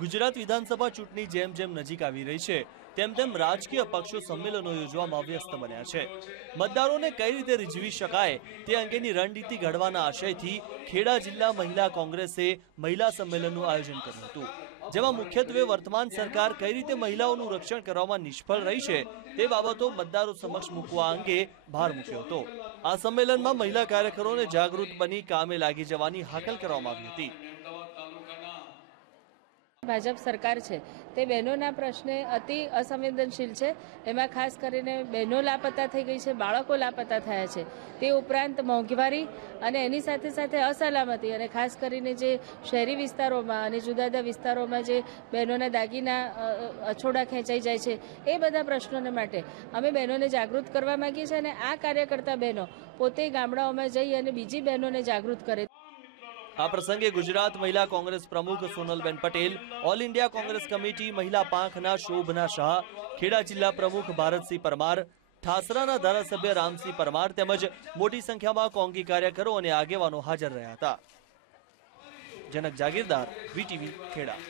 ગુજરાત વિધાનસભા ચૂંટણી જેમ જેમ નજીક આવી રહી છે, તેમ તેમ રાજકીય પક્ષો સંમેલનો યોજવામાં વ્યસ્ત બન્યા છે. મતદારોને કઈ રીતે રીઝવી શકાય તે અંગેની રણનીતિ ઘડવાના આશયથી ખેડા જિલ્લા મહિલા કોંગ્રેસે મહિલા સંમેલનનું આયોજન કર્યું હતું. જેમાં મુખ્યત્વે વર્તમાન સરકાર કઈ રીતે મહિલાઓનું રક્ષણ કરવામાં નિષ્ફળ રહી છે તે બાબતો મતદારો સમક્ષ મૂકવા અંગે ભાર મૂક્યો હતો. આ સંમેલનમાં મહિલા કાર્યકરોને જાગૃત બની કામે લાગી જવાની હાકલ કરવામાં આવી હતી. ભાજપ સરકાર છે. તે બહેનોના પ્રશ્ને અતિ અસંવેદનશીલ છે. એમાં ખાસ કરીને બહેનો લાપતા થઈ ગઈ છે, બાળકો લાપતા થયા છે. તે ઉપરાંત મોંઘવારી અને એની સાથે સાથે અસલામતી અને ખાસ કરીને જે શહેરી વિસ્તારોમાં અને જુદા જુદા વિસ્તારોમાં જે બહેનોના દાગીના અછોડા ખેંચાઈ જાય છે, એ બધા પ્રશ્નોને માટે અમે બહેનોને જાગૃત કરવા માંગીએ છીએ અને આ કાર્યકર્તા બહેનો પોતે ગામડાઓમાં જઈ અને બીજી બહેનોને જાગૃત કરે આ પ્રસંગે ગુજરાત મહિલા કોંગ્રેસ પ્રમુખ Sonalben Patel, all India Congress committee મહિલા પાંખના શોભના શાહ, ખેડા જિલ્લા પ્રમુખ ભારતસિંહ પરમાર થાસરાના ધારાસભ્ય રામસિંહ પરમાર તેમજ મોટી સંખ્યામાં કોંગી કાર્યકરો અને આગેવાનો હાજર રહ્યા હતા. જનક જાગીરદાર, વીટીવી, ખેડા.